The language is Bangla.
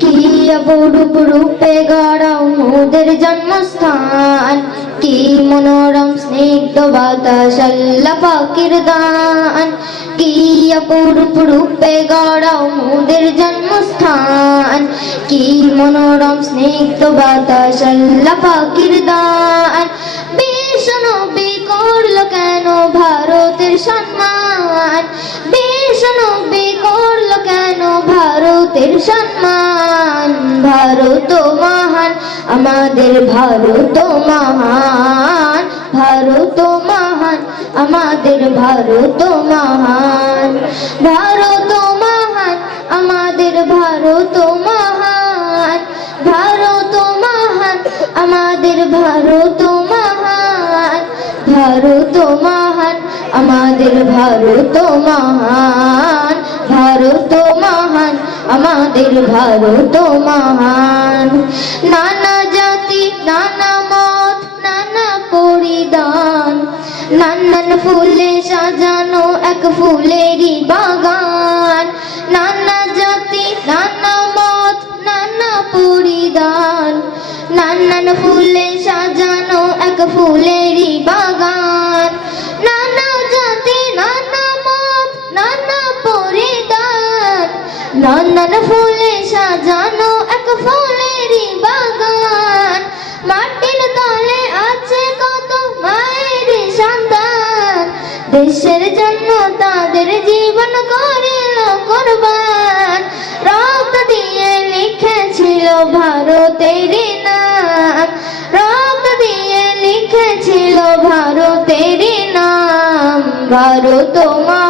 কি অপরূপ রূপে গড়াও মোদের জন্মস্থান। কি মনোরম স্নিগ্ধ বাতাস আল্লাহ পাকের কি অপরূপ রূপে গড়াও মোদের জন্মস্থান। কি মনোরম স্নিগ্ধ বাতাস আল্লাহ পাকের ভারতের সম্মান ভারত মহান আমাদের ভারত মহান ভারত মহান আমাদের ভারত মহান ভারত মহান আমাদের ভারত মহান ভারত মহান আমাদের ভারত মহান ভারত মহান আমাদের ভারত মহান ভারত মহান আমাদের ভারত মহান। নানা জাতি, নানা মত, নানা পরিধান। নানান ফুলে সাজানো এক ফুলেরই বাগান। নানা জাতি, নানা মত, নানা পরিধান। নানান ফুলে সাজানো এক ফুলেরই বাগান নানান ফুলে সাজানো এক ফুলেরই বাগান। মাটির তলে আছে কত মায়ের সন্তান। দেশের জন্য তাদের জীবন করিল কোরবান। রক্ত দিয়ে লিখেছিল ভারতের নাম। রক্ত দিয়ে লিখেছিল ভারতের নাম। ভারত মহান